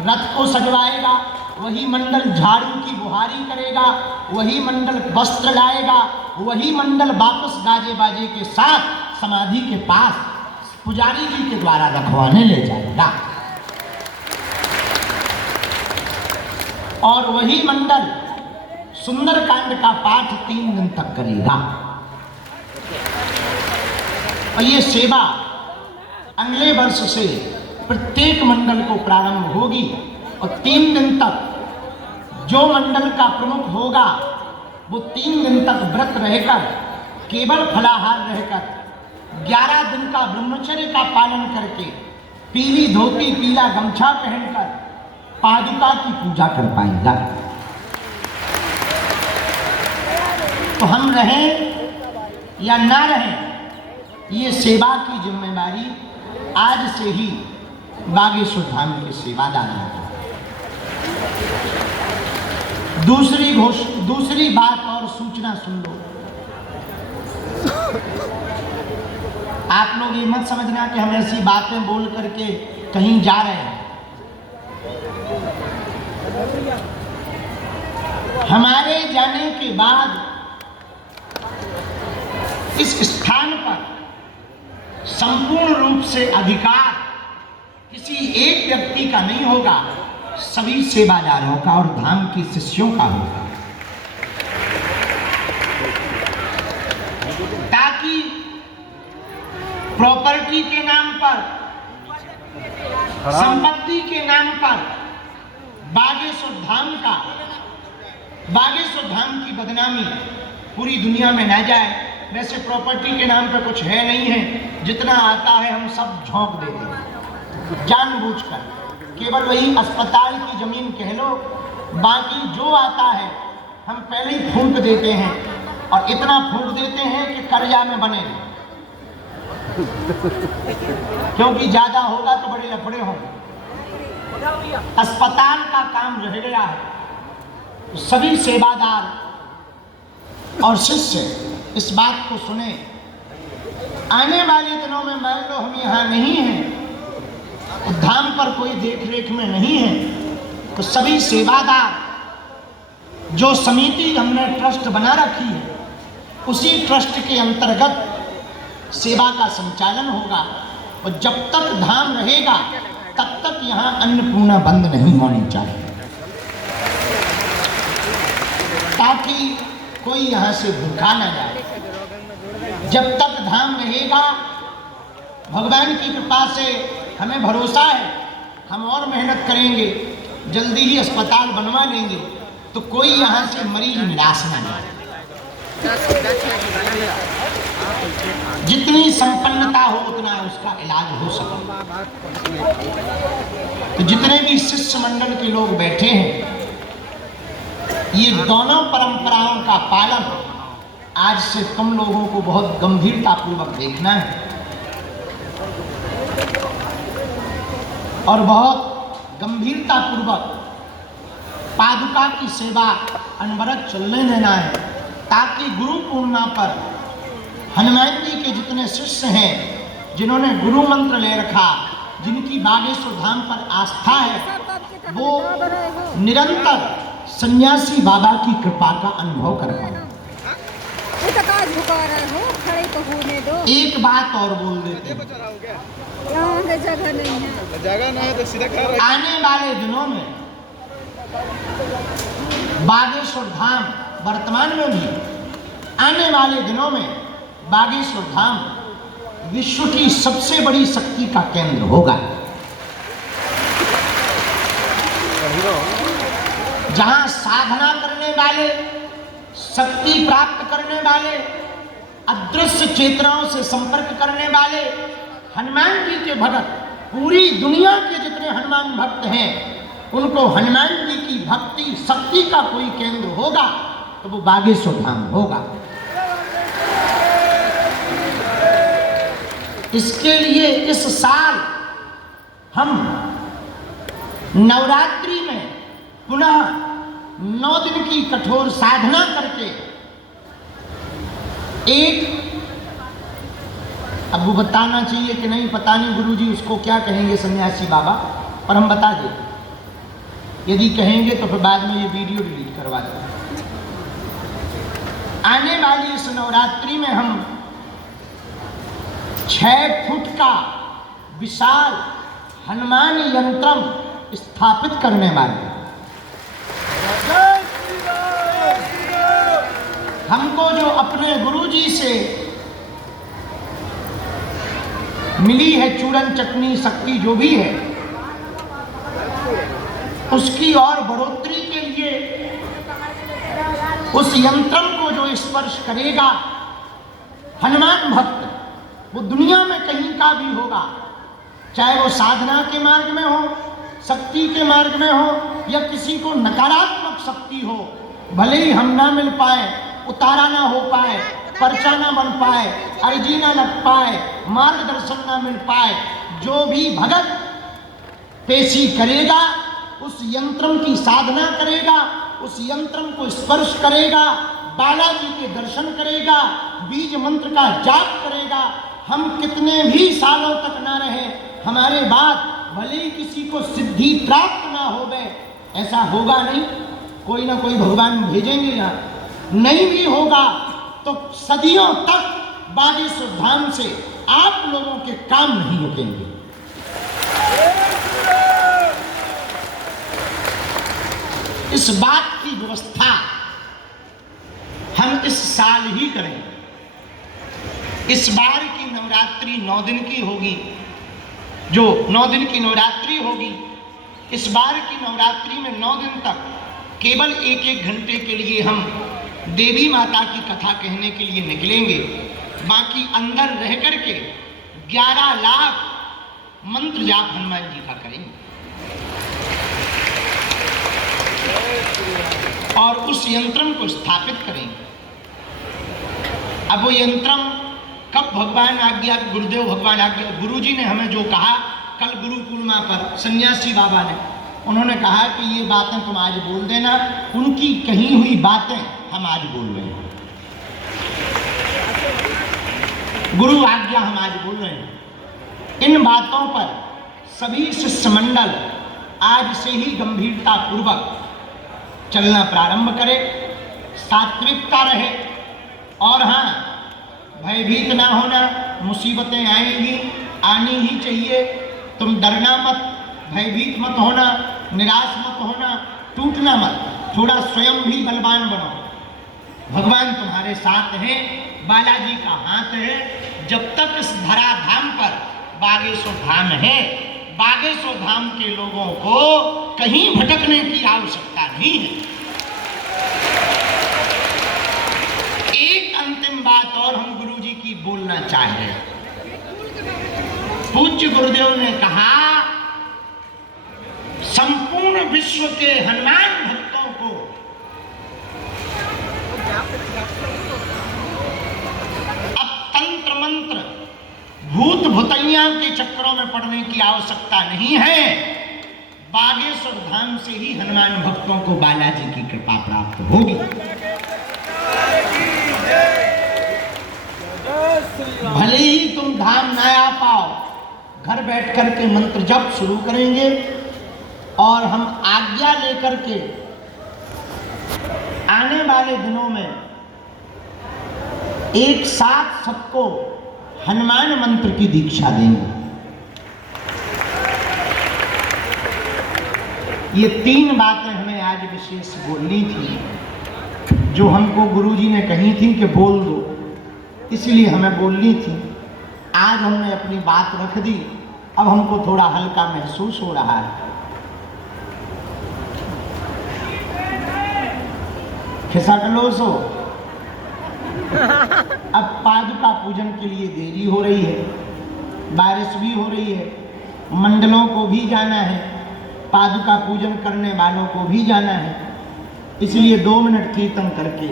रथ को सजवाएगा, वही मंडल झाड़ू की बुहारी करेगा, वही मंडल वस्त्र लाएगा, वही मंडल वापस गाजे बाजे के साथ समाधि के पास पुजारी जी के द्वारा रखवाने ले जाएगा। और वही मंडल सुंदरकांड का पाठ 3 दिन तक करेगा। और ये सेवा अगले वर्ष से प्रत्येक मंडल को प्रारंभ होगी और 3 दिन तक जो मंडल का प्रमुख होगा वो 3 दिन तक व्रत रहकर, केवल फलाहार रहकर, 11 दिन का ब्रह्मचर्य का पालन करके, पीली धोती पीला गमछा पहनकर पादुका की पूजा कर पाएगा। तो हम रहें या ना रहें, ये सेवा की जिम्मेदारी आज से ही बागेश्वर धाम के सेवादार हैं। दूसरी बात और सूचना सुन लो। आप लोग ये मत समझना कि हम ऐसी बातें बोल करके कहीं जा रहे हैं। हमारे जाने के बाद इस स्थान पर संपूर्ण रूप से अधिकार किसी एक व्यक्ति का नहीं होगा, सभी सेवादारों का और धाम के शिष्यों का होगा, ताकि प्रॉपर्टी के नाम पर, संपत्ति के नाम पर बागेश्वर धाम की बदनामी पूरी दुनिया में ना जाए। वैसे प्रॉपर्टी के नाम पे कुछ है नहीं है, जितना आता है हम सब झोंक देते हैं जानबूझकर। केवल वही अस्पताल की जमीन कह लो, बाकी जो आता है हम पहले ही फूंक देते हैं, और इतना फूंक देते हैं कि कर्जा में बने, क्योंकि ज्यादा होगा तो बड़े लफड़े होंगे। अस्पताल का काम रह गया है। तो सभी सेवादार और शिष्य इस बात को सुने, आने वाले दिनों में मान लो हम यहाँ नहीं हैं, धाम पर कोई देख रेख में नहीं है, तो सभी सेवादार जो समिति हमने ट्रस्ट बना रखी है, उसी ट्रस्ट के अंतर्गत सेवा का संचालन होगा। और जब तक धाम रहेगा तब तक यहाँ अन्नपूर्णा बंद नहीं होनी चाहिए, ताकि कोई यहाँ से भूखा ना जाए। जब तक धाम रहेगा, भगवान की कृपा से हमें भरोसा है, हम और मेहनत करेंगे, जल्दी ही अस्पताल बनवा लेंगे, तो कोई यहाँ से मरीज निराश ना जाए। जितनी संपन्नता हो उतना उसका इलाज हो सके। तो जितने भी शिष्य मंडल के लोग बैठे हैं, ये दोनों परंपराओं का पालन आज से तुम लोगों को बहुत गंभीरता पूर्वक देखना है और बहुत गंभीरता पूर्वक पादुका की सेवा अनवरत चलने देना है, ताकि गुरु पूर्णिमा पर हनुमान जी के जितने शिष्य हैं, जिन्होंने गुरु मंत्र ले रखा, जिनकी बागेश्वर धाम पर आस्था है, वो निरंतर सन्यासी बाबा की कृपा का अनुभव कर पाए। एक बात और बोल देते हैं, जगह नहीं है तो सीधा आने वाले दिनों में बागेश्वर धाम, वर्तमान में भी आने वाले दिनों में बागेश्वर धाम विश्व की सबसे बड़ी शक्ति का केंद्र होगा, जहां साधना करने वाले, शक्ति प्राप्त करने वाले, अदृश्य चेतनाओं से संपर्क करने वाले हनुमान जी के भक्त, पूरी दुनिया के जितने हनुमान भक्त हैं, उनको हनुमान जी की भक्ति शक्ति का कोई केंद्र होगा तो वो बागेश्वर धाम होगा। इसके लिए इस साल हम नवरात्रि में पुनः 9 दिन की कठोर साधना करके एक, अब वो बताना चाहिए कि नहीं पता नहीं, गुरुजी उसको क्या कहेंगे सन्यासी बाबा, पर हम बता दें, यदि कहेंगे तो फिर बाद में ये वीडियो डिलीट करवा देंगे। आने वाली इस नवरात्रि में हम 6 फुट का विशाल हनुमान यंत्रम स्थापित करने वाले हैं। हमको जो अपने गुरुजी से मिली है चूरन चटनी शक्ति जो भी है, उसकी और बढ़ोतरी के लिए उस यंत्रम को जो स्पर्श करेगा हनुमान भक्त, वो दुनिया में कहीं का भी होगा, चाहे वो साधना के मार्ग में हो, शक्ति के मार्ग में हो, या किसी को नकारात्मक शक्ति हो, भले ही हम ना मिल पाए, उतारा ना हो पाए, पर्चा ना बन पाए, अर्जी ना लग पाए, मार्गदर्शन ना मिल पाए, जो भी भगत पेशी करेगा, उस यंत्रम की साधना करेगा, उस यंत्रम को स्पर्श करेगा, बालाजी के दर्शन करेगा, बीज मंत्र का जाप करेगा, हम कितने भी सालों तक ना रहे, हमारे बाद भले ही किसी को सिद्धि प्राप्त ना हो गए, ऐसा होगा नहीं, कोई ना कोई भगवान भेजेंगे यहाँ, नहीं भी होगा तो सदियों तक बागेश्वर धाम से आप लोगों के काम नहीं रुकेंगे। इस बात की व्यवस्था हम इस साल ही करेंगे। इस बार की नवरात्रि 9 दिन की होगी, जो 9 दिन की नवरात्रि होगी, इस बार की नवरात्रि में 9 दिन तक केवल 1-1 घंटे के लिए हम देवी माता की कथा कहने के लिए निकलेंगे। बाकी अंदर रह करके 11 लाख मंत्र जाप हनुमान जी का करेंगे और उस यंत्रम को स्थापित करेंगे। अब वो यंत्रम कब भगवान आज्ञा, गुरुदेव भगवान आज्ञा, गुरुजी ने हमें जो कहा कल गुरु पूर्णिमा पर सन्यासी बाबा ने, उन्होंने कहा कि ये बातें तुम आज बोल देना, उनकी कही हुई बातें हम आज बोल रहे हैं, गुरु आज्ञा हम आज बोल रहे हैं। इन बातों पर सभी शिष्य मंडल आज से ही गंभीरता पूर्वक चलना प्रारंभ करे, सात्विकता रहे, और हाँ, भयभीत ना होना, मुसीबतें आएंगी, आनी ही चाहिए, तुम डरना मत, भयभीत मत होना, निराश मत होना, टूटना मत, थोड़ा स्वयं भी बलवान बनो, भगवान तुम्हारे साथ हैं, बालाजी का हाथ है। जब तक इस धरा धाम पर बागेश्वर धाम है, बागेश्वर धाम के लोगों को कहीं भटकने की आवश्यकता नहीं है। एक अंतिम बात और हम गुरुजी की बोलना चाह रहे हैं। पूज्य गुरुदेव ने कहा, संपूर्ण विश्व के हनुमान भक्तों को अब तंत्र मंत्र भूत भुतैया के चक्करों में पड़ने की आवश्यकता नहीं है। बागेश्वर धाम से ही हनुमान भक्तों को बालाजी की कृपा प्राप्त होगी। भले ही तुम धाम ना आ पाओ, घर बैठ करके मंत्र जप शुरू करेंगे और हम आज्ञा लेकर के आने वाले दिनों में एक साथ सबको हनुमान मंत्र की दीक्षा देंगे। ये 3 बातें हमें आज विशेष बोलनी थी, जो हमको गुरुजी ने कही थी कि बोल दो, इसलिए हमें बोलनी थी। आज हमने अपनी बात रख दी, अब हमको थोड़ा हल्का महसूस हो रहा है। खिसक लो सो। अब पादुका पूजन के लिए देरी हो रही है, बारिश भी हो रही है, मंडलों को भी जाना है, पादुका पूजन करने वालों को भी जाना है, इसलिए 2 मिनट कीर्तन करके